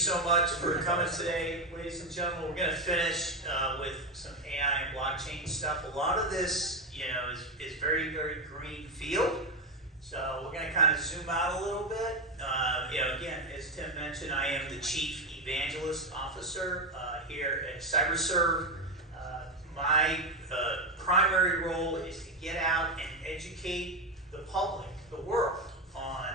so much for coming today, ladies and gentlemen. We're going to finish with some AI and blockchain stuff. A lot of this, is very, very green field. So we're going to kind of zoom out a little bit. Again, as Tim mentioned, I am the Chief Evangelist Officer here at CyberSurv. My primary role is to get out and educate the public, the world, on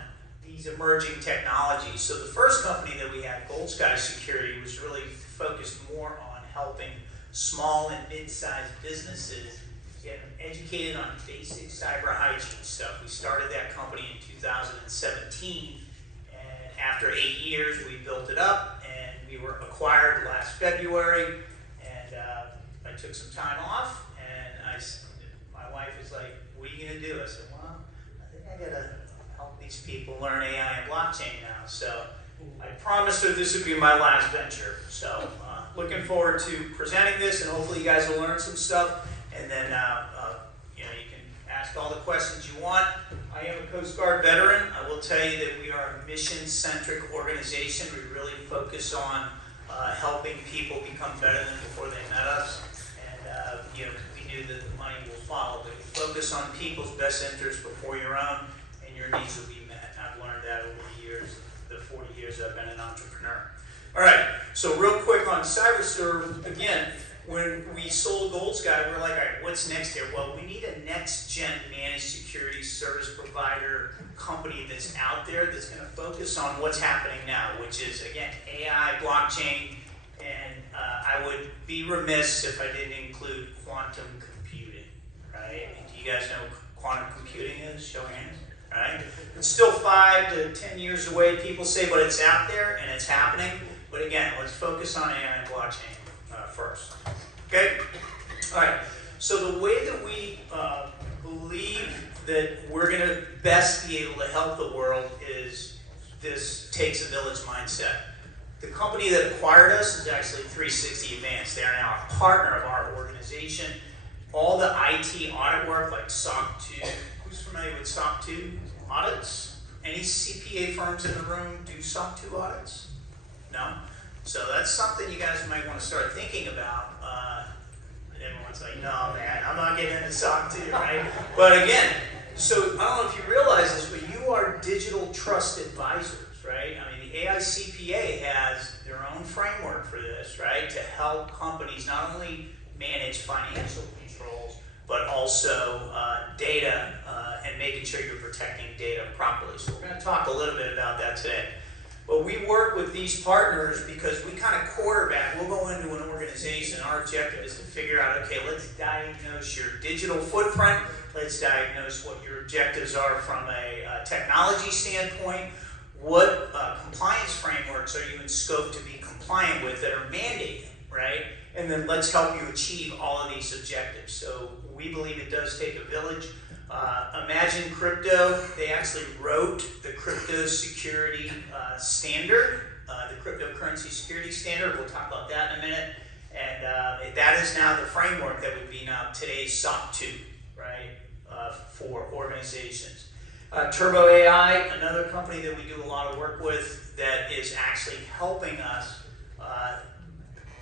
these emerging technologies. So the first company that we had, Gold Sky Security, was really focused more on helping small and mid-sized businesses get educated on basic cyber hygiene stuff. We started that company in 2017, and after 8 years, we built it up, and we were acquired last February, and I took some time off, and my wife was like, "What are you going to do?" I said, "Well, I think I got to help these people learn AI and blockchain now." So I promised her this would be my last venture. So looking forward to presenting this, and hopefully you guys will learn some stuff. And then you can ask all the questions you want. I am a Coast Guard veteran. I will tell you that we are a mission-centric organization. We really focus on helping people become better than before they met us. And we knew that the money will follow, but we focus on people's best interests before your own, and your needs will be met. I've learned that over the years, the 40 years I've been an entrepreneur. All right, so real quick on CyberSurv, again, when we sold Gold Sky, we're like, all right, what's next here? Well, we need a next-gen managed security service provider company that's out there that's going to focus on what's happening now, which is, again, AI, blockchain, and I would be remiss if I didn't include quantum computing, right? Do you guys know what quantum computing is? Show of hands, right? It's still 5 to 10 years away, people say, but it's out there and it's happening. But again, let's focus on AI and blockchain first. Okay? All right. So the way that we believe that we're going to best be able to help the world is this takes a village mindset. The company that acquired us is actually 360 Advanced. They are now a partner of our organization. All the IT audit work, like SOC 2, who's familiar with SOC 2 audits? Any CPA firms in the room do SOC 2 audits? No? So that's something you guys might want to start thinking about. Everyone's like, no, man, I'm not getting into SOC 2, right? But again, so I don't know if you realize this, but you are digital trust advisors, right? I mean, the AI CPA has their own framework for this, right? To help companies not only manage financial controls, but also data and making sure you're protecting data properly. So we're going to talk a little bit about that today. But we work with these partners because we kind of quarterback. We'll go into an organization. Our objective is to figure out, okay, let's diagnose your digital footprint. Let's diagnose what your objectives are from a technology standpoint. What compliance frameworks are you in scope to be compliant with that are mandated, right? And then let's help you achieve all of these objectives. So we believe it does take a village. Imagine Crypto, they actually wrote the crypto security standard, the cryptocurrency security standard. We'll talk about that in a minute. And that is now the framework that would be now today's SOC 2, right, for organizations. Turbo AI, another company that we do a lot of work with that is actually helping us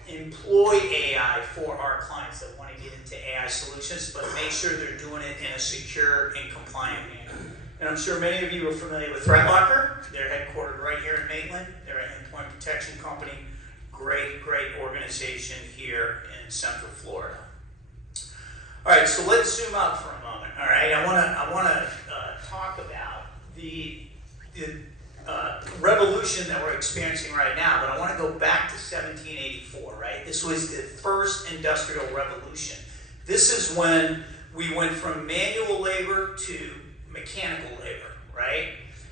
employ AI for our clients that want to get into AI solutions, but make sure they're doing it in a secure and compliant manner. And I'm sure many of you are familiar with ThreatLocker. They're headquartered right here in Maitland. They're an endpoint protection company. Great, great organization here in Central Florida. All right, so let's zoom out for a moment. All right, I want to talk about the revolution that we're experiencing right now, but I want to go back to 1784, right? This was the first industrial revolution. This is when we went from manual labor to mechanical labor, right?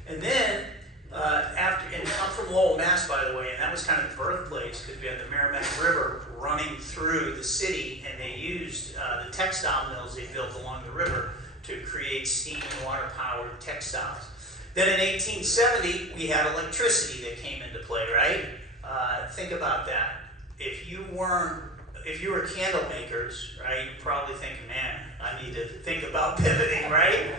And then and I'm from Lowell, Mass, by the way, and that was kind of the birthplace because we had the Merrimack River running through the city, and they used the textile mills they built along the river to create steam and water-powered textiles. Then in 1870, we had electricity that came into play, right? Think about that. If you were candle makers, right, you're probably thinking, man, I need to think about pivoting, right?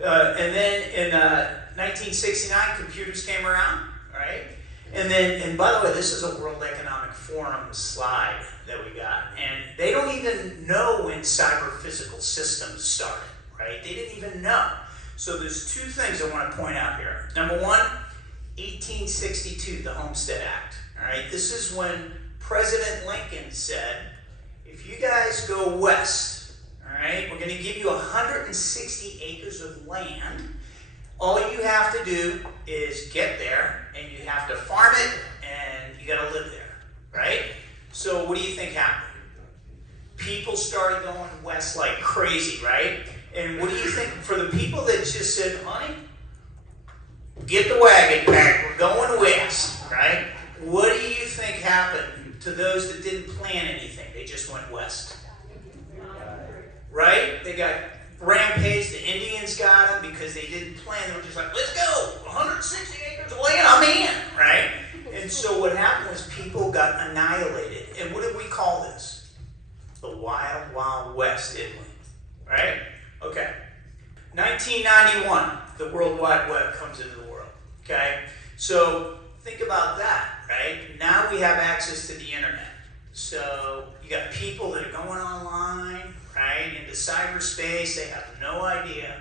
And then in 1969, computers came around, right? And by the way, this is a World Economic Forum slide that we got. And they don't even know when cyber physical systems started, right? They didn't even know. So there's two things I want to point out here. Number one, 1862, the Homestead Act. All right, this is when President Lincoln said, if you guys go west, all right, we're going to give you 160 acres of land. All you have to do is get there, and you have to farm it, and you got to live there, right? So what do you think happened? People started going west like crazy, right? And what do you think for the people that just said, honey, get the wagon back, we're going west, right? What do you think happened to those that didn't plan anything? They just went west, right? They got rampaged, the Indians got them because they didn't plan. They were just like, let's go, 160 acres of land, I'm in, right? And so what happened was people got annihilated. And what did we call this? The Wild, Wild West, didn't we? Right? Okay. 1991, the World Wide Web comes into the world, okay? So think about that, right? Now we have access to the internet. So you got people that are going online, right, into cyberspace. They have no idea,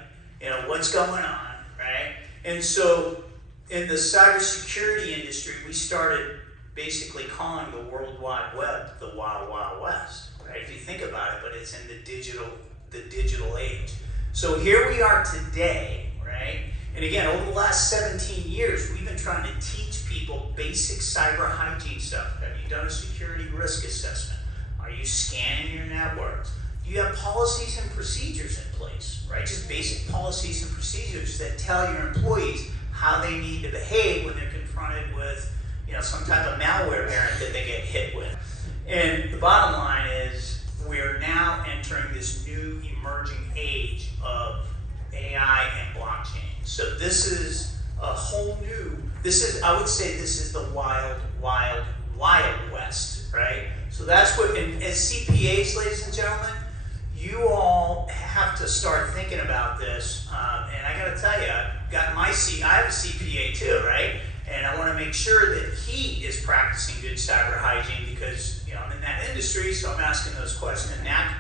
what's going on, right? And so in the cybersecurity industry, we started basically calling the World Wide Web the Wild Wild West, right? If you think about it, but it's in the digital age. So here we are today, right? And again, over the last 17 years, we've been trying to teach people basic cyber hygiene stuff. Have you done a security risk assessment? Are you scanning your networks? Do you have policies and procedures in place, right? Just basic policies and procedures that tell your employees how they need to behave when they're confronted with, some type of malware variant that they get hit with. And the bottom line is we're now entering this new emerging age of AI and blockchain. So this is a whole new, I would say this is the wild, wild, wild west, right? So that's what, and as CPAs, ladies and gentlemen, you all have to start thinking about this. And I gotta tell you, I have a CPA too, right? And I wanna make sure that he is practicing good cyber hygiene because, I'm in that industry, so I'm asking those questions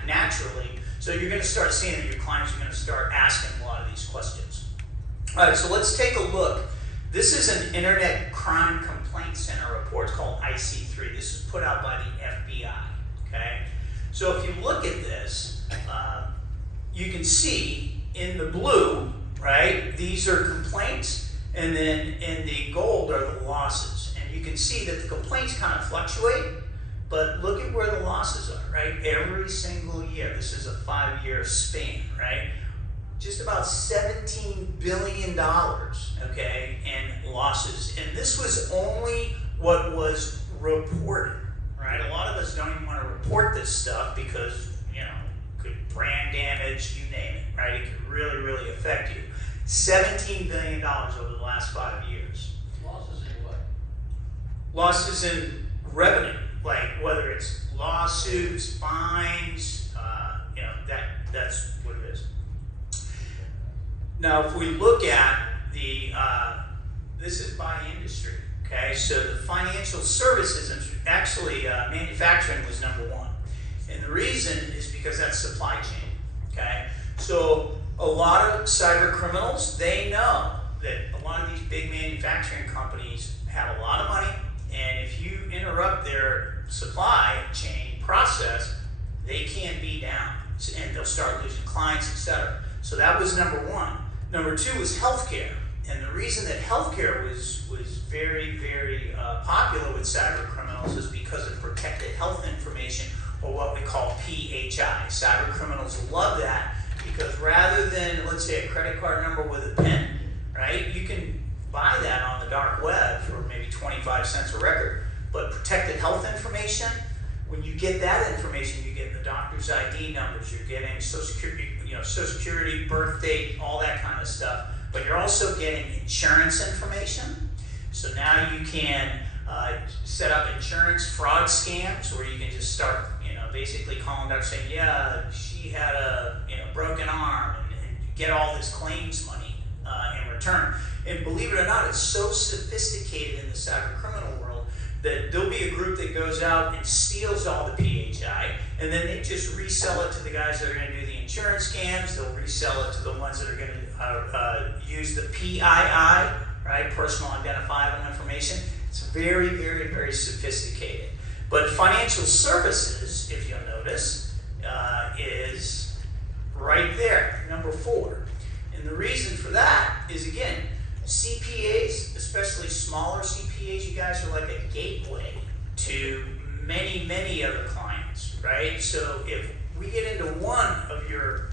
naturally. So you're gonna start seeing that your clients are gonna start asking a lot of these questions. All right, so let's take a look. This is an Internet Crime Complaint Center report. It's called IC3. This is put out by the FBI, okay? So if you look at this, you can see in the blue, right, these are complaints, and then in the gold are the losses. And you can see that the complaints kind of fluctuate, but look at where the losses are, right? Every single year, this is a 5-year span, right? Just about $17 billion, okay, in losses. And this was only what was reported, right? A lot of us don't even want to report this stuff because, could brand damage, you name it, right? It could really, really affect you. $17 billion over the last 5 years. Losses in what? Losses in revenue, like whether it's lawsuits, fines, that's what it is. Now, if we look at this is by industry, okay? So the financial services, actually manufacturing was number one. And the reason is because that's supply chain, okay? So a lot of cyber criminals, they know that a lot of these big manufacturing companies have a lot of money, and if you interrupt their supply chain process, they can't be down, and they'll start losing clients, etc. So that was number one. Number two was healthcare, and the reason that healthcare was very, very popular with cyber criminals is because of protected health information, or what we call PHI. Cyber criminals love that because rather than, let's say, a credit card number with a PIN, right? You can buy that on the dark web for maybe 25 cents a record. But protected health information, when you get that information, you get the doctor's ID numbers, you're getting Social Security, birth date, all that kind of stuff. But you're also getting insurance information. So now you can set up insurance fraud scams where you can just start, basically calling doctor saying, yeah, she had a broken arm, and get all this claims money in return. And believe it or not, it's so sophisticated in the cyber criminal world that there'll be a group that goes out and steals all the PHI, and then they just resell it to the guys that are going to do the insurance scams. They'll resell it to the ones that are going to use the PII, right, personal identifiable information. It's very, very, very sophisticated. But financial services, if you'll notice, is right there, number 4. And the reason for that is, again, CPAs, especially smaller CPAs, you guys are like a gateway to many, many other clients, right? So if we get into one of your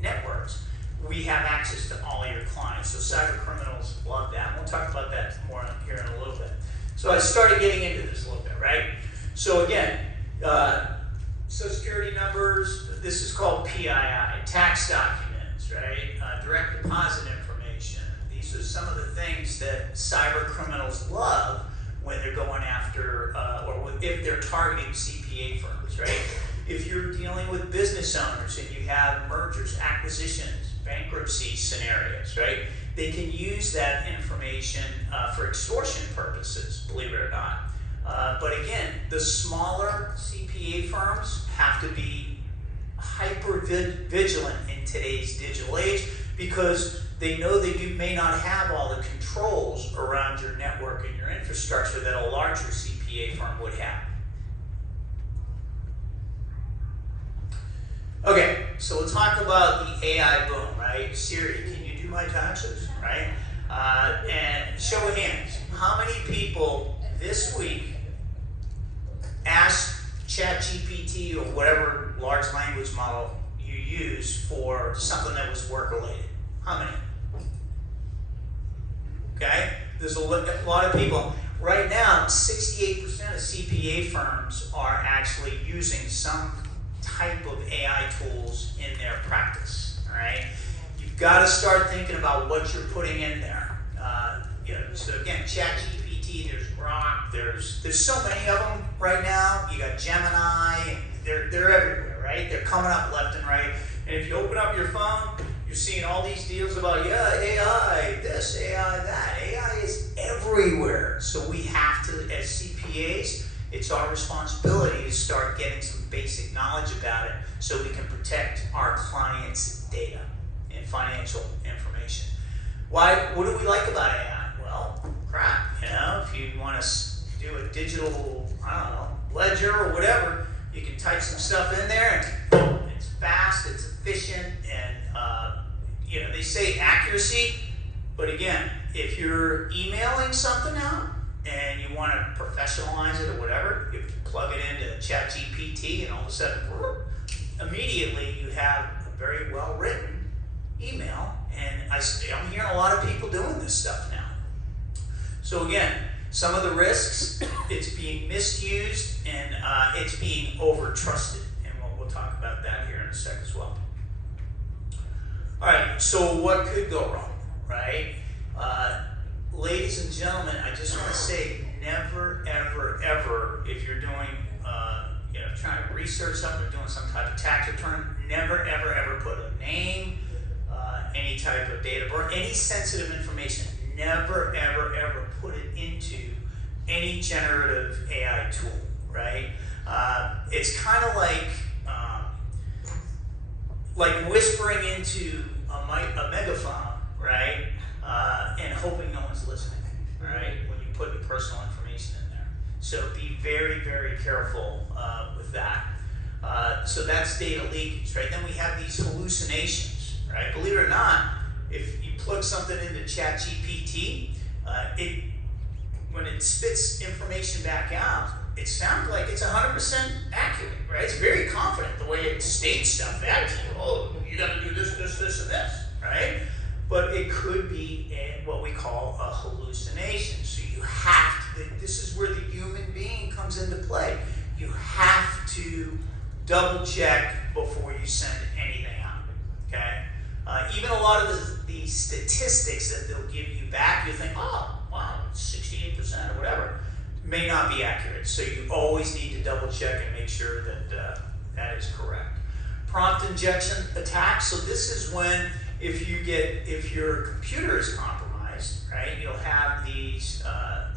networks, we have access to all your clients. So cyber criminals love that. We'll talk about that more here in a little bit. So I started getting into this a little bit, right? So again, Social Security numbers, this is called PII, tax documents, right? Direct deposit information. These are some of the things that cyber criminals love when they're going after, or if they're targeting CPA firms, right? If you're dealing with business owners and you have mergers, acquisitions, bankruptcy scenarios, right? They can use that information for extortion purposes, believe it or not. But again, the smaller CPA firms have to be hyper vigilant in today's digital age because they know that you may not have all the controls around your network and your infrastructure that a larger CPA firm would have. Okay, so we'll talk about the AI boom, right? Siri, can you do my taxes, right? And show of hands, how many people this week asked ChatGPT or whatever large language model you use for something that was work-related? How many? Okay, there's a lot of people. Right now, 68% of CPA firms are actually using some type of AI tools in their practice, all right? You've got to start thinking about what you're putting in there. So again, ChatGPT, there's Grok, there's so many of them right now. You got Gemini, they're everywhere, right? They're coming up left and right. And if you open up your phone, you're seeing all these deals about, yeah, AI, this, AI, that. AI is everywhere. So we have to, as CPAs, it's our responsibility to start getting some basic knowledge about it so we can protect our clients' data and financial information. Why? What do we like about AI? Well, crap, if you want to do a digital, ledger or whatever, you can type some stuff in there and boom, it's fast, it's efficient, and they say accuracy, but again, if you're emailing something out and you want to professionalize it or whatever, you plug it into ChatGPT and all of a sudden, immediately you have a very well-written email, and I'm hearing a lot of people doing this stuff now. So again, some of the risks, it's being misused and it's being over-trusted, and we'll talk about that here in a sec as well. All right, so what could go wrong, right? Ladies and gentlemen, I just want to say never, ever, ever, if you're doing, trying to research something or doing some type of tax return, never, ever, ever put a name, any type of date of birth, any sensitive information, never, ever, ever put it into any generative AI tool, right? It's kind of like whispering into a megaphone, right? And hoping no one's listening, right? When you put the personal information in there. So be very, very careful with that. So that's data leakage, right? Then we have these hallucinations, right? Believe it or not, if you plug something into ChatGPT, when it spits information back out, it sounds like it's 100% accurate, right? It's very confident the way it states stuff back to you. Oh, you got to do this, this, this, and this, right? But it could be what we call a hallucination. So you have to, this is where the human being comes into play. You have to double check before you send anything out, okay? Even a lot of the statistics that they'll give you back, you think, oh, wow, 68% or whatever, may not be accurate. So you always need to double check and make sure that that is correct. Prompt injection attacks. So this is when if your computer is compromised, right? You'll have these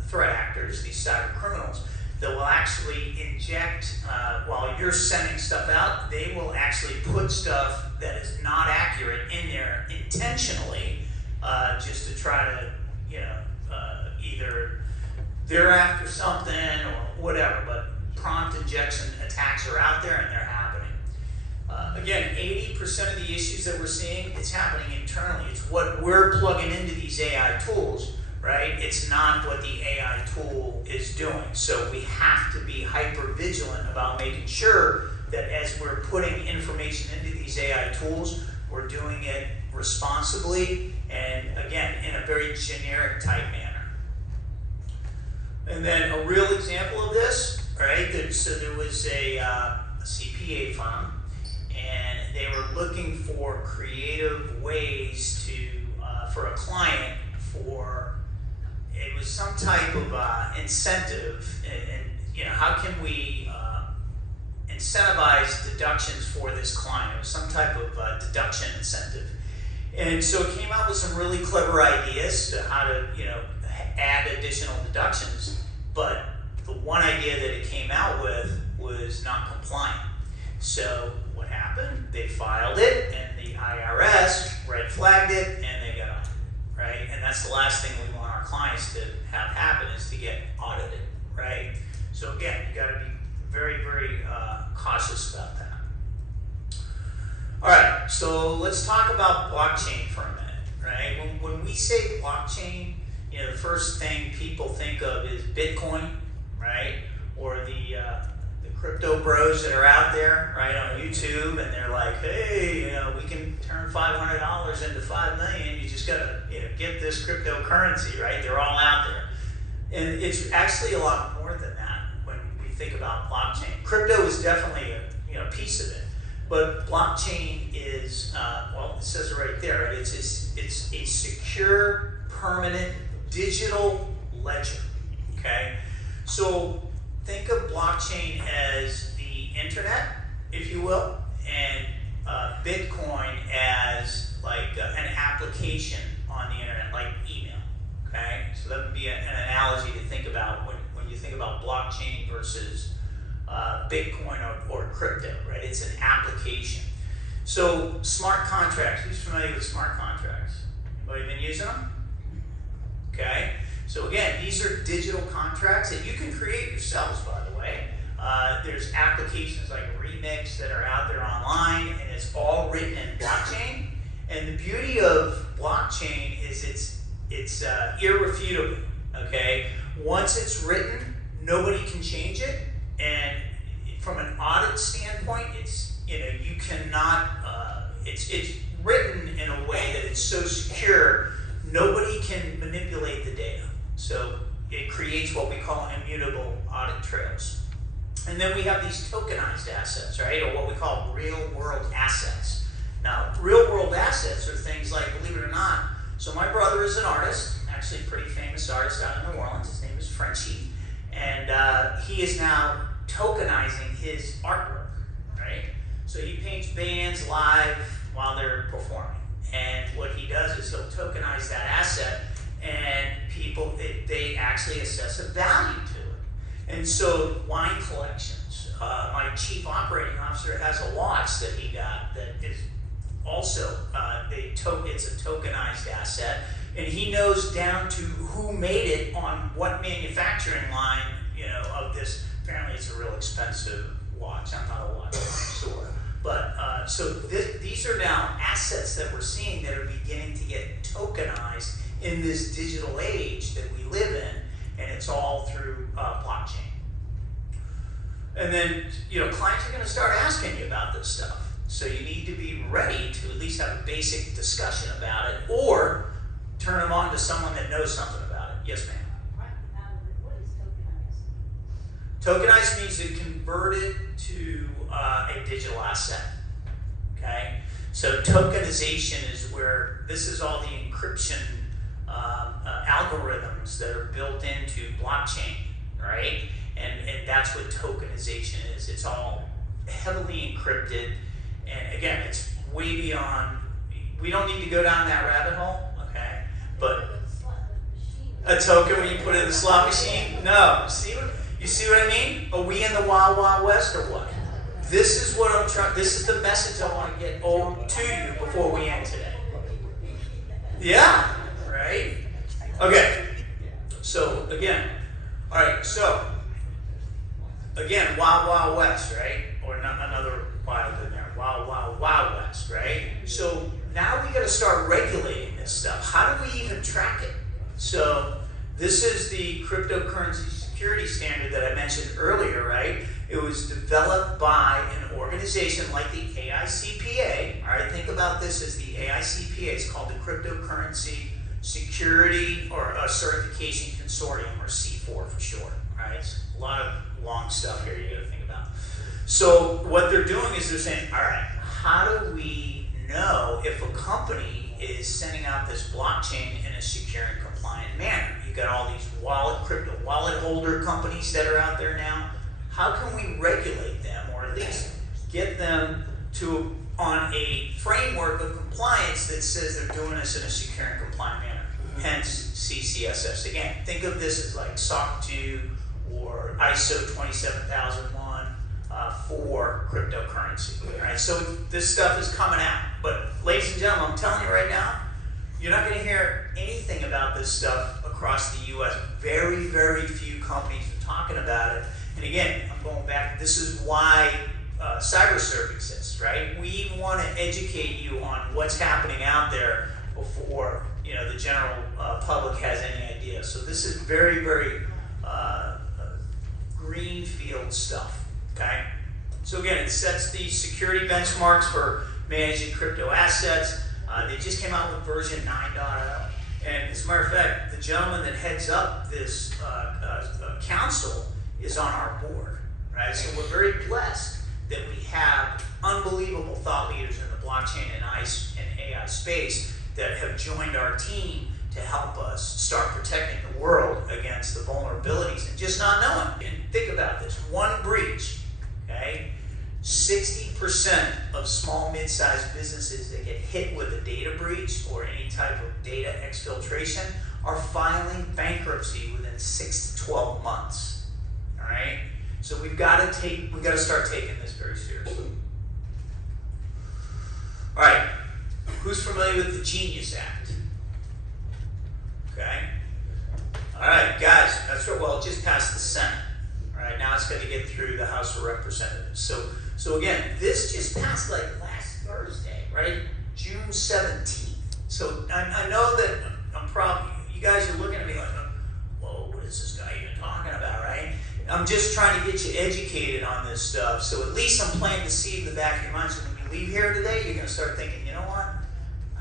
threat actors, these cyber criminals, that will actually inject, while you're sending stuff out, they will actually put stuff that is not accurate in there intentionally, just to try to, either they're after something or whatever, but prompt injection attacks are out there and they're happening. Again, 80% of the issues that we're seeing, it's happening internally. It's what we're plugging into these AI tools, right? It's not what the AI tool is doing. So we have to be hyper vigilant about making sure that as we're putting information into these AI tools, we're doing it responsibly and, again, in a very generic type manner. And then a real example of this, right? So there was a CPA firm, and they were looking for creative ways to, for a client, it was some type of incentive, and how can we incentivize deductions for this client? It was some type of deduction incentive. And so it came out with some really clever ideas to how to, add additional deductions, but the one idea that it came out with was not compliant. So what happened? They filed it, and the IRS red flagged it, and they got audited, right? And that's the last thing we want our clients to have happen, is to get audited, right? So again, you got to be very, very cautious about that. All right, so let's talk about blockchain for a minute, right? When we say blockchain, the first thing people think of is Bitcoin, right? Or the crypto bros that are out there, right, on YouTube, and they're like, hey, we can turn $500 into $5 million. You just gotta, get this cryptocurrency, right? They're all out there, and it's actually a lot more than that when we think about blockchain. Crypto is definitely a piece of it, but blockchain is, well, it says it right there, right? It's a secure, permanent, digital ledger, okay? So think of blockchain as the internet, if you will, and Bitcoin as like an application on the internet, like email, okay? So that would be an analogy to think about when you think about blockchain versus Bitcoin or crypto, right? It's an application. So smart contracts, who's familiar with smart contracts? Anybody been using them? Okay, so again, these are digital contracts that you can create yourselves, by the way. There's applications like Remix that are out there online, and it's all written in blockchain. And the beauty of blockchain is it's irrefutable, okay? Once it's written, nobody can change it. And from an audit standpoint, it's, you cannot, it's written in a way that it's so secure, nobody can manipulate the data. So it creates what we call immutable audit trails. And then we have these tokenized assets, right? Or what we call real world assets. Now, real world assets are things like, believe it or not, so my brother is an artist, actually a pretty famous artist out in New Orleans. His name is Frechette. And he is now tokenizing his artwork, right? So he paints bands live while they're performing. And what he does is he'll tokenize that asset, and people, they actually assess a value to it. And so wine collections, my chief operating officer has a watch that he got that is also, it's a tokenized asset, and he knows down to who made it on what manufacturing line, of this. Apparently it's a real expensive watch. I'm not a watch connoisseur. But so these are now assets that we're seeing that are beginning to get tokenized in this digital age that we live in, and it's all through blockchain. And then, clients are going to start asking you about this stuff. So you need to be ready to at least have a basic discussion about it, or turn them on to someone that knows something about it. Yes, ma'am. What is tokenized? Tokenized means to convert it to a digital asset, okay? So tokenization is where, this is all the encryption algorithms that are built into blockchain, right? And that's what tokenization is. It's all heavily encrypted, and again, it's way beyond, we don't need to go down that rabbit hole, okay? But A token when you put it in the slot machine? No. You see what I mean? Are we in the Wild Wild West or what? This is what I'm trying. This is the message I want to get to you before we end today. Yeah. Right. Okay. So again, all right. So again, Wild Wild West, right? Or not another wild in there. Wild Wild Wild West, right? So now we got to start regulating this stuff. How do we even track it? So this is the cryptocurrency security standard that I mentioned earlier, right? It was developed by an organization like the AICPA. All right, think about this as the AICPA. It's called the Cryptocurrency Security or Certification Consortium, or C4 for short. All right, it's a lot of long stuff here you got to think about. So what they're doing is they're saying, all right, how do we know if a company is sending out this blockchain in a secure and compliant manner? You got all these crypto wallet holder companies that are out there now. How can we regulate them, or at least get them to on a framework of compliance that says they're doing this in a secure and compliant manner? Hence CCSS. Again, think of this as like SOC 2 or ISO 27001 for cryptocurrency. All right, so this stuff is coming out. But ladies and gentlemen, I'm telling you right now, you're not going to hear anything about this stuff across the U.S. Very, very few companies are talking about it. And again, I'm going back, this is why CyberSurv exists, right? We want to educate you on what's happening out there before the general public has any idea. So this is very, very greenfield stuff, okay? So again, it sets the security benchmarks for managing crypto assets. They just came out with version 9.0. And as a matter of fact, the gentleman that heads up this council is on our board, right? So we're very blessed that we have unbelievable thought leaders in the blockchain and AI space that have joined our team to help us start protecting the world against the vulnerabilities and just not knowing. And think about this, one breach, okay? 60% of small, mid-sized businesses that get hit with a data breach or any type of data exfiltration are filing bankruptcy within 6 to 12 months. All right? So we've got to start taking this very seriously. All right. Who's familiar with the Genius Act? Okay. All right, guys. That's right. Well, it just passed the Senate. All right. Now it's going to get through the House of Representatives. So again, this just passed like last Thursday, right? June 17th. So I know that you guys are looking at me like, whoa, what is this guy even talking about, right? I'm just trying to get you educated on this stuff. So at least I'm planting the seed in the back of your mind. So when you leave here today, you're going to start thinking, you know what?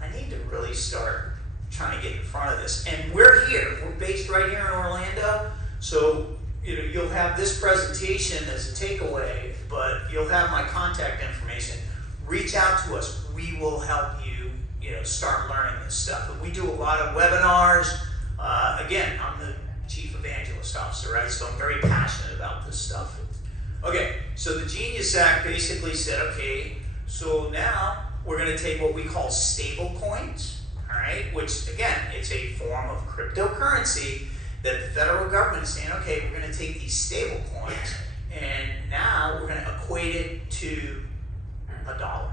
I need to really start trying to get in front of this. And we're here. We're based right here in Orlando. So you'll have this presentation as a takeaway, but you'll have my contact information. Reach out to us. We will help you, start learning this stuff. But we do a lot of webinars. Again, I'm the Chief Evangelist Officer, right? So I'm very passionate about this stuff. Okay, so the Genius Act basically said, okay, so now we're going to take what we call stable coins, all right, which again, it's a form of cryptocurrency that the federal government is saying, okay, we're going to take these stable coins and now we're going to equate it to $1,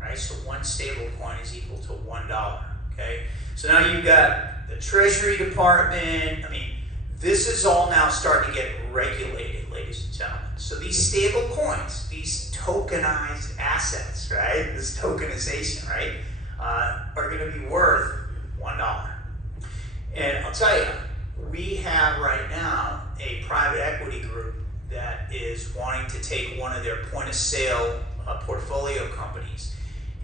right? So one stable coin is equal to $1, okay? So now you've got the Treasury Department. I mean, this is all now starting to get regulated, ladies and gentlemen. So these stable coins, these tokenized assets, right? This tokenization, right? Are going to be worth $1. And I'll tell you, we have right now a private equity group that is wanting to take one of their point of sale portfolio companies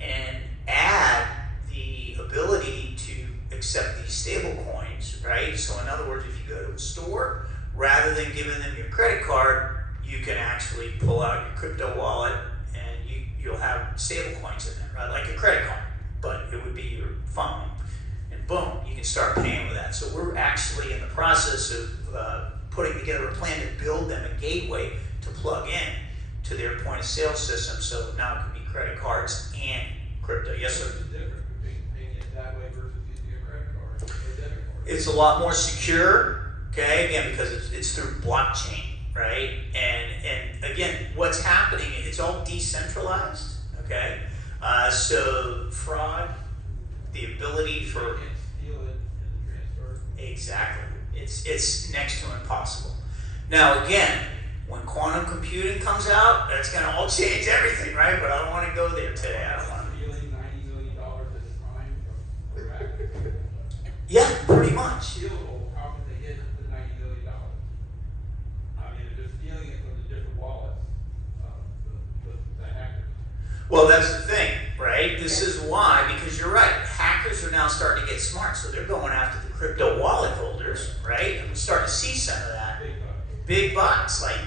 and add the ability to accept these stable coins, right? So in other words, if you go to a store, rather than giving them your credit card, you can actually pull out your crypto wallet and you'll have stable coins in there, right? Like a credit card, but it would be your phone. And boom, you can start paying with that. So we're actually in the process of putting together a plan to build them a gateway to plug in to their point of sale system. So now it could be credit cards and crypto. Yes, sir? What's the difference between paying it that way versus using a credit card or a debit card? It's a lot more secure, okay? Again, because it's through blockchain, right? And again, what's happening, it's all decentralized, okay? So fraud, the ability for... You can't steal it and transfer it. Exactly. It's next to impossible. Now again, when quantum computing comes out, that's going to all change everything, right? But I don't want to go there today. I don't want to. Stealing $90 million at a time from Iraq. Yeah, pretty much. Stealable, how could they get the $90 million? I mean, if they're stealing it from the different wallets, the hackers. Well, that's the thing, right? This is why, because you're right. Hackers are now starting to get smart, so they're going after the crypto wallet holders, right? And we're starting to see some of that. Big bucks, like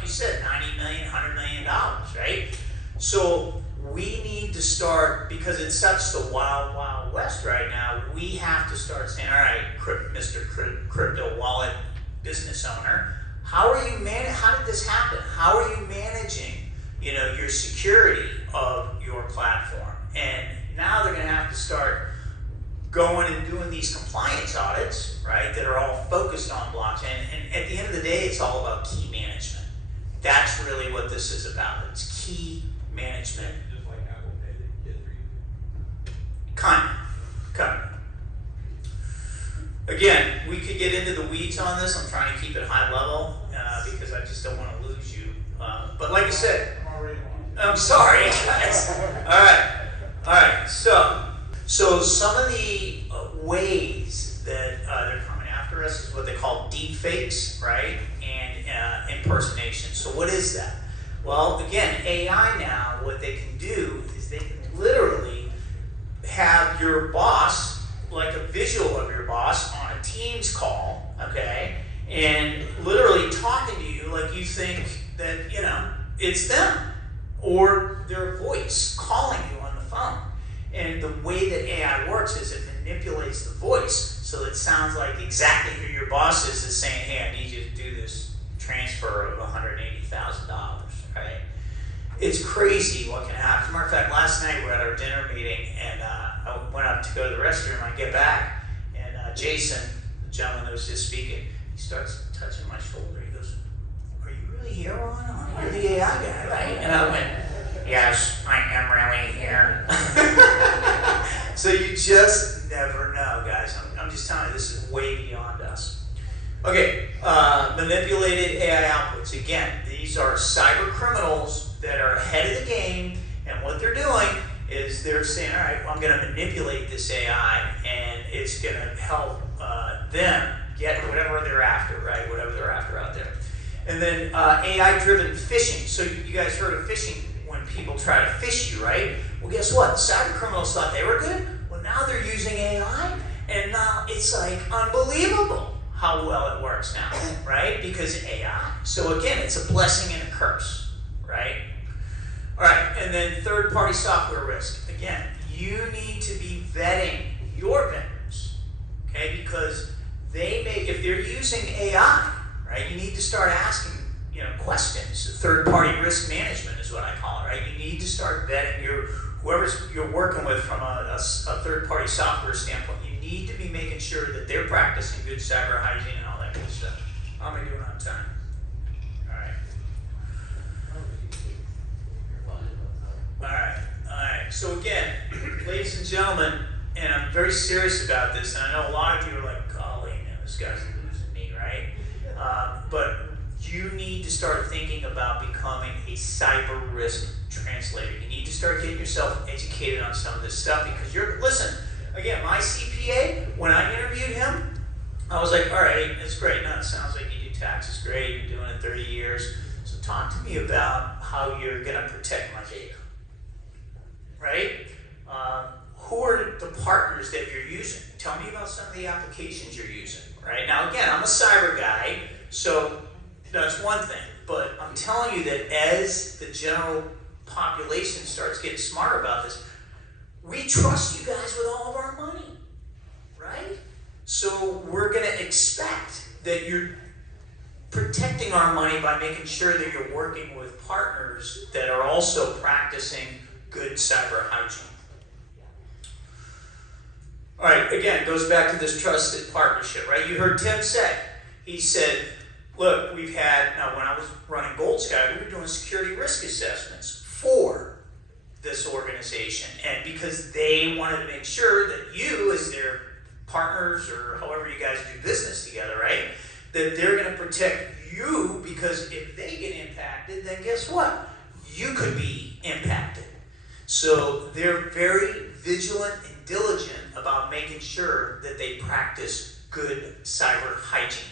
you said, $90 million, $100 million, right? So we need to start, because it's such the wild, wild west right now, we have to start saying, all right, Mr. Crypto wallet business owner, how did this happen? How are you managing, your security of your platform? And now they're going to have to start going and doing these compliance audits, right, that are all focused on blockchain. And at the end of the day, it's all about key management. That's really what this is about. It's key management. Just like Apple Pay that kids are using. Kind of. Again, we could get into the weeds on this. I'm trying to keep it high level because I just don't want to lose you. But like I said, I'm already on. I'm sorry, guys. All right. So some of the ways that they're coming after us is what they call deep fakes, right? And impersonation. So what is that? Well, again, AI now, what they can do is they can literally have your boss, like a visual of your boss on a Teams call, okay? And literally talking to you like you think that, it's them. Or their voice calling you on the phone. And the way that AI works is it manipulates the voice so it sounds like exactly who your boss is saying, hey, I need you to do this transfer of $180,000, right? It's crazy what can happen. As a matter of fact, last night we were at our dinner meeting and I went up to go to the restroom. I get back and Jason, the gentleman that was just speaking, he starts touching my shoulder. He goes, are you really here, Ron? You're the AI guy, right? And I went, yes, I am really here. So you just never know, guys. I'm just telling you, this is way beyond us. Okay, manipulated AI outputs. Again, these are cyber criminals that are ahead of the game, and what they're doing is they're saying, all right, well, I'm going to manipulate this AI, and it's going to help them get whatever they're after, right? Whatever they're after out there. And then AI-driven phishing. So you guys heard of phishing when people try to phish you, right? Well, guess what? Cyber criminals thought they were good. Well, now they're using AI, and now it's like unbelievable how well it works now, right? Because AI. So again, it's a blessing and a curse, right? All right, and then third-party software risk. Again, you need to be vetting your vendors, okay? Because they may, if they're using AI, right, you need to start asking, questions. Third-party risk management is what I call it, right? You need to start vetting whoever you're working with from a third-party software standpoint. You need to be making sure that they're practicing good cyber hygiene and all that good stuff. How am I doing on time? All right. So again, ladies and gentlemen, and I'm very serious about this, and I know a lot of you are like, golly, man, this guy's losing me, right? But you need to start thinking about becoming a cyber risk translator. You need to start getting yourself educated on some of this stuff because listen, again, my CPA, when I interviewed him, I was like, all right, it's great. No, it sounds like you do taxes great. You've been doing it 30 years. So talk to me about how you're going to protect my data, right? Who are the partners that you're using? Tell me about some of the applications you're using, right? Now, again, I'm a cyber guy, so that's one thing. But I'm telling you that as the general population starts getting smarter about this, we trust you guys with all of our money, right? So we're going to expect that you're protecting our money by making sure that you're working with partners that are also practicing good cyber hygiene. All right, again, it goes back to this trusted partnership, right? You heard Tim say, he said, look, we've had, now when I was running Gold Sky, we were doing security risk assessments for this organization. And because they wanted to make sure that you, as their partners, or however you guys do business together, right? That they're gonna protect you, because if they get impacted, then guess what? You could be impacted. So they're very vigilant and diligent about making sure that they practice good cyber hygiene.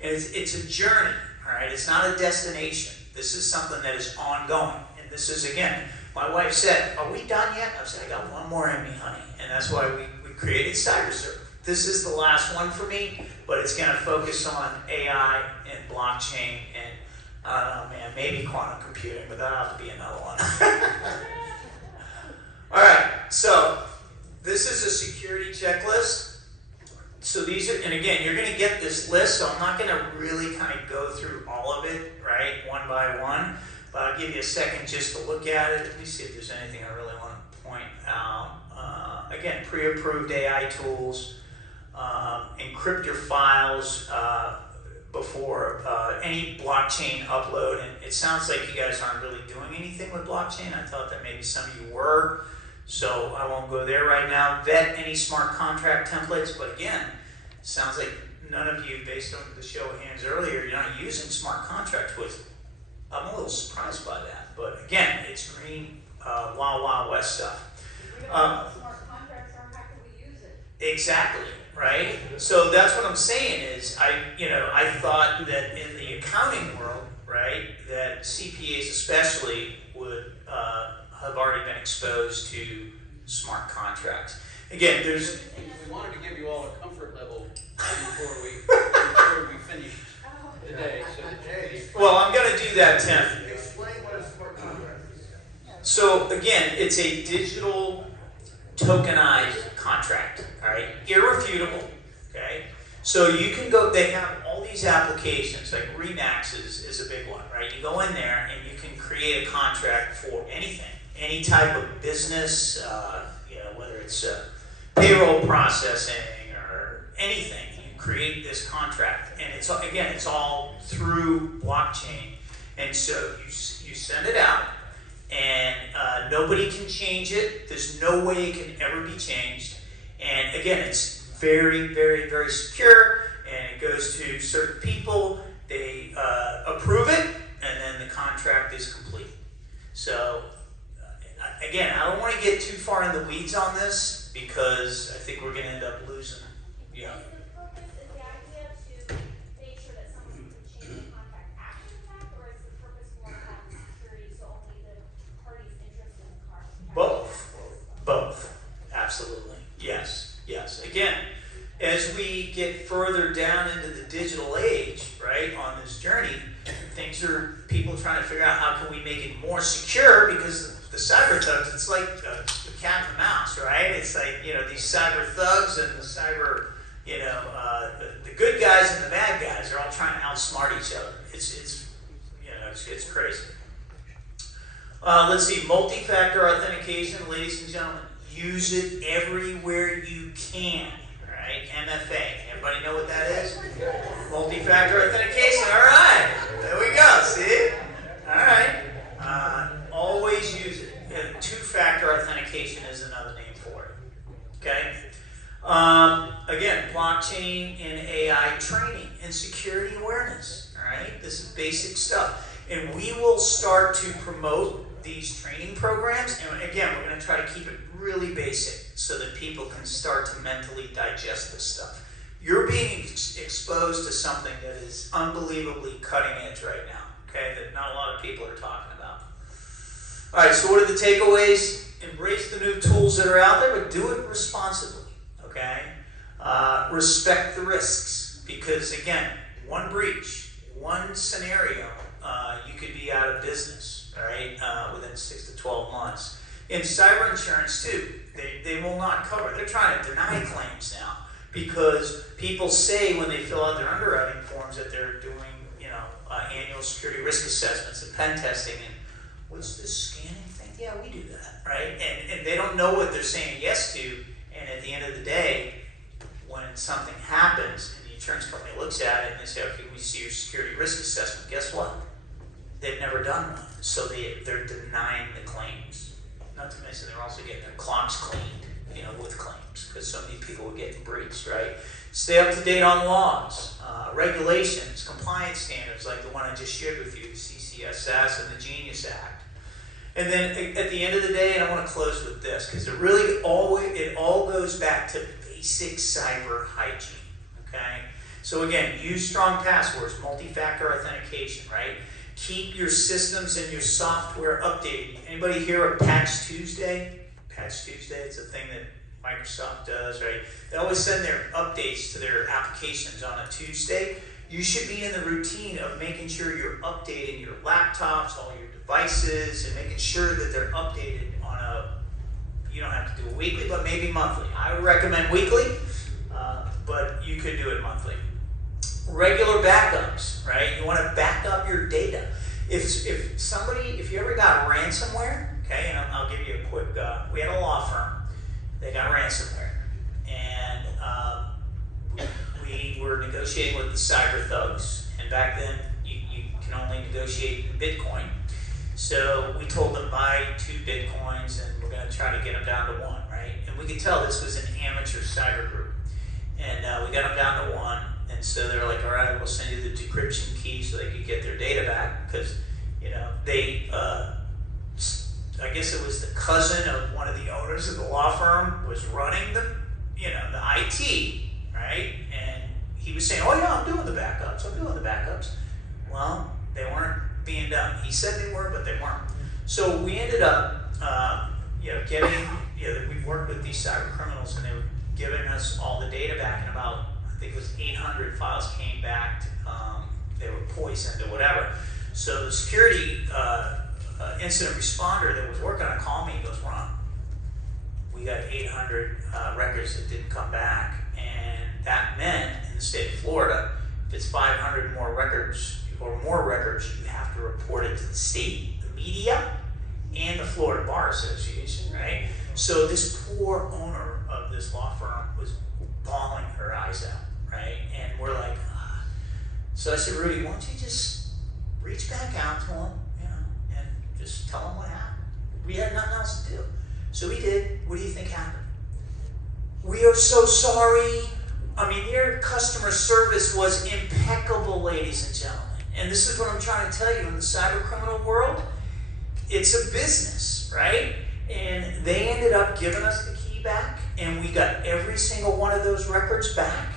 And it's a journey, all right? It's not a destination. This is something that is ongoing. And this is, again, my wife said, are we done yet? I said, I got one more in me, honey. And that's why we created CyberSurv. This is the last one for me, but it's gonna focus on AI and blockchain and, I don't know, man, maybe quantum computing, but that'll have to be another one. All right, so this is a security checklist. So these are, and again, you're gonna get this list, so I'm not gonna really kind of go through all of it, right, one by one, but I'll give you a second just to look at it. Let me see if there's anything I really want to point out. Again, pre-approved AI tools, encrypt your files before any blockchain upload. And it sounds like you guys aren't really doing anything with blockchain. I thought that maybe some of you were, so I won't go there right now. Vet any smart contract templates, but again, sounds like none of you, based on the show of hands earlier, you're not using smart contracts with. I'm a little surprised by that, but again, it's green, wild, wild west stuff. If we don't know what smart contracts are, how can we use it? Exactly, right? So that's what I'm saying is, I thought that in the accounting world, right, that CPAs especially would have already been exposed to smart contracts. Again, there's... We wanted to give you all a comfort level before we finish today. Well, I'm going to do that, Tim. Explain what a smart contract is. So again, it's a digital tokenized contract, all right? Irrefutable, okay? So you can go, they have all these applications, like Remax is a big one, right? You go in there and you can create a contract for anything, any type of business, whether it's payroll processing or anything. You create this contract, and it's all through blockchain. And so you send it out, and nobody can change it. There's no way it can ever be changed. And again, it's very, very, very secure, and it goes to certain people. They approve it, and then the contract is complete. So again, I don't want to get too far in the weeds on this, because I think we're going to end up losing. Yeah. Is the idea to make sure that someone can change the contract after the fact, or is the purpose more to have security so only the parties interested in the contract? Both. Absolutely. Yes. Again, as we get further down into the digital age, right, on this journey, people are trying to figure out how can we make it more secure, because the cyber thugs, it's like the cat and the mouse, right? It's like, these cyber thugs and the cyber, the good guys and the bad guys are all trying to outsmart each other. It's crazy. Let's see, multi-factor authentication, ladies and gentlemen, use it everywhere you can, right? MFA, everybody know what that is? Multi-factor authentication, all right, there we go, see? All right, always use it. And two-factor authentication is another name for it, okay? Again, blockchain and AI training and security awareness, all right? This is basic stuff. And we will start to promote these training programs. And again, we're going to try to keep it really basic so that people can start to mentally digest this stuff. You're being exposed to something that is unbelievably cutting edge right now, okay, that not a lot of people are talking about. All right, so what are the takeaways? Embrace the new tools that are out there, but do it responsibly, okay? Respect the risks, because again, one breach, one scenario, you could be out of business, all right, within 6 to 12 months. In cyber insurance too, they will not cover. They're trying to deny claims now, because people say when they fill out their underwriting forms that they're doing, annual security risk assessments and pen testing, and what's this scanning thing? Yeah, we do that, right? And they don't know what they're saying yes to, and at the the end of the day, when something happens and the insurance company looks at it and they say, okay, we see your security risk assessment, guess what? They've never done one, so they're denying the claims. Not to mention they're also getting their clocks cleaned, with claims, because so many people were getting breached, right? Stay up to date on laws, regulations, compliance standards like the one I just shared with you, the CCSS and the Genius Act. And then at the end of the day, and I want to close with this, because it all goes back to basic cyber hygiene, okay? So again, use strong passwords, multi-factor authentication, right? Keep your systems and your software updated. Anybody hear of Patch Tuesday? Patch Tuesday, it's a thing that Microsoft does, right? They always send their updates to their applications on a Tuesday. You should be in the routine of making sure you're updating your laptops, all your devices, and making sure that they're updated on you don't have to do it weekly, but maybe monthly. I would recommend weekly, but you could do it monthly. Regular backups, right? You want to back up your data. If you ever got ransomware, okay, and I'll give you a quick, we had a law firm, they got ransomware, and we were negotiating with the cyber thugs, and back then you can only negotiate in Bitcoin. So we told them buy 2 Bitcoins and we're going to try to get them down to 1, right? And we could tell this was an amateur cyber group. And we got them down to 1. And so they're like, all right, we'll send you the decryption key so they could get their data back. Because, they, I guess it was the cousin of one of the owners of the law firm was running the IT, right? And he was saying, oh yeah, I'm doing the backups. Well, they weren't being done. He said they were, but they weren't. So we ended up, we worked with these cyber criminals, and they were giving us all the data back, and about, I think it was 800 files came back. They were poisoned or whatever. So the security incident responder that was working on called me and goes, Ron, we got 800 records that didn't come back, and that meant in the state of Florida, if it's 500 more records, you have to report it to the state, the media, and the Florida Bar Association, right? So this poor owner of this law firm was bawling her eyes out, right? And we're like, So I said, Rudy, why don't you just reach back out to him, and just tell him what happened. We had nothing else to do. So we did. What do you think happened? We are so sorry. I mean, their customer service was impeccable, ladies and gentlemen. And this is what I'm trying to tell you, in the cyber criminal world, it's a business, right? And they ended up giving us the key back, and we got every single one of those records back.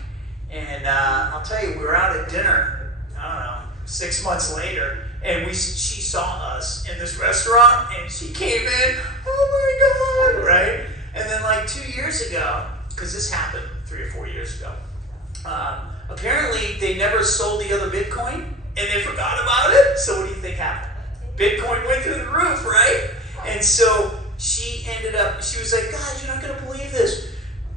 And I'll tell you, we were out at dinner, I don't know, 6 months later, and she saw us in this restaurant, and she came in, oh my God, right? And then like 2 years ago, because this happened 3 or 4 years ago, apparently they never sold the other Bitcoin, and they forgot about it. So what do you think happened? Bitcoin went through the roof, right? And so she was like, God, you're not going to believe this.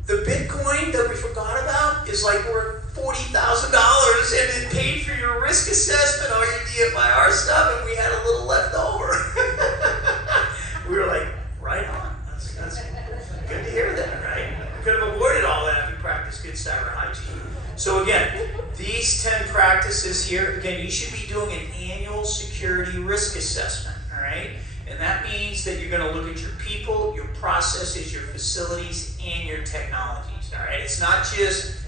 The Bitcoin that we forgot about is like worth $40,000, and it paid for your risk assessment, all your DFIR stuff, and we had a little left over. We were like, right on. That's good to hear that, right? We could have avoided all that if we practiced good cyber hygiene. So again, these 10 practices here, again, you should be doing an annual security risk assessment, all right? And that means that you're going to look at your people, your processes, your facilities, and your technologies, all right? It's not just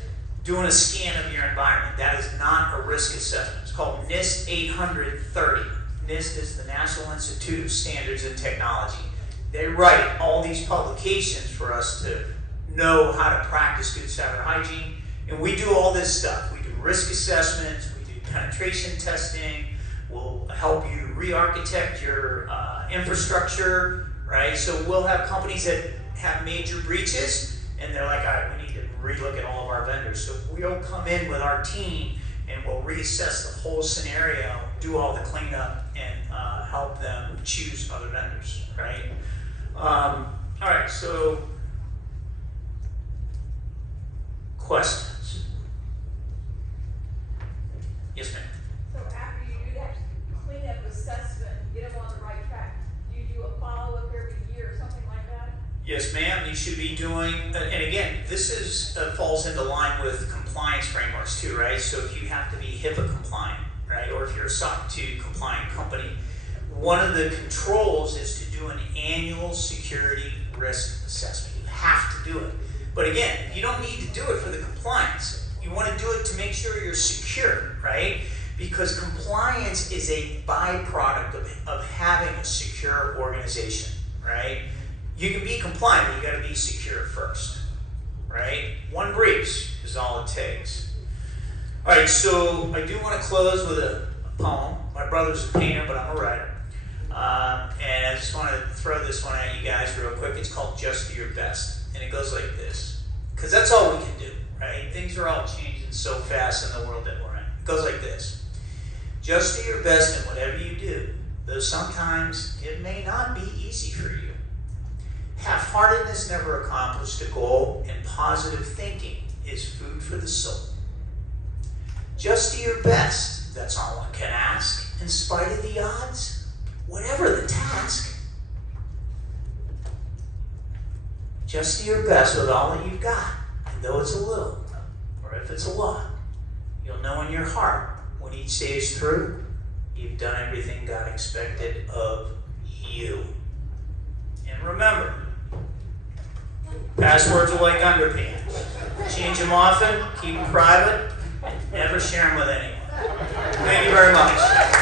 doing a scan of your environment. That is not a risk assessment. It's called NIST 830. NIST is the National Institute of Standards and Technology. They write all these publications for us to know how to practice good cyber hygiene. And we do all this stuff. We do risk assessments, we do penetration testing, we'll help you re-architect your infrastructure, right? So we'll have companies that have major breaches, and they're like, all right, we need to relook at all of our vendors. So we'll come in with our team, and we'll reassess the whole scenario, do all the cleanup, and help them choose other vendors, right? All right, so questions? Yes, ma'am. So after you do that cleanup assessment, and get them on the right track, do you do a follow-up every year or something like that? Yes, ma'am, you should be doing, and again, this is, falls into line with compliance frameworks too, right? So if you have to be HIPAA compliant, right, or if you're a SOC 2 compliant company, one of the controls is to do an annual security risk assessment. You have to do it. But again, you don't need to do it for the compliance. You want to do it to make sure you're secure, right? Because compliance is a byproduct of having a secure organization, right? You can be compliant, but you got to be secure first, right? One breach is all it takes. All right, so I do want to close with a poem. My brother's a painter, but I'm a writer. And I just want to throw this one at you guys real quick. It's called Just Do Your Best. And it goes like this. Because that's all we can do, right? Things are all changing so fast in the world that we're in. It goes like this. Just do your best in whatever you do, though sometimes it may not be easy for you. Half-heartedness never accomplished a goal, and positive thinking is food for the soul. Just do your best, that's all one can ask, in spite of the odds, whatever the task. Just do your best with all that you've got, and though it's a little, or if it's a lot, you'll know in your heart when each day is through, you've done everything God expected of you. And remember, passwords are like underpants. Change them often, keep them private, never share them with anyone. Thank you very much.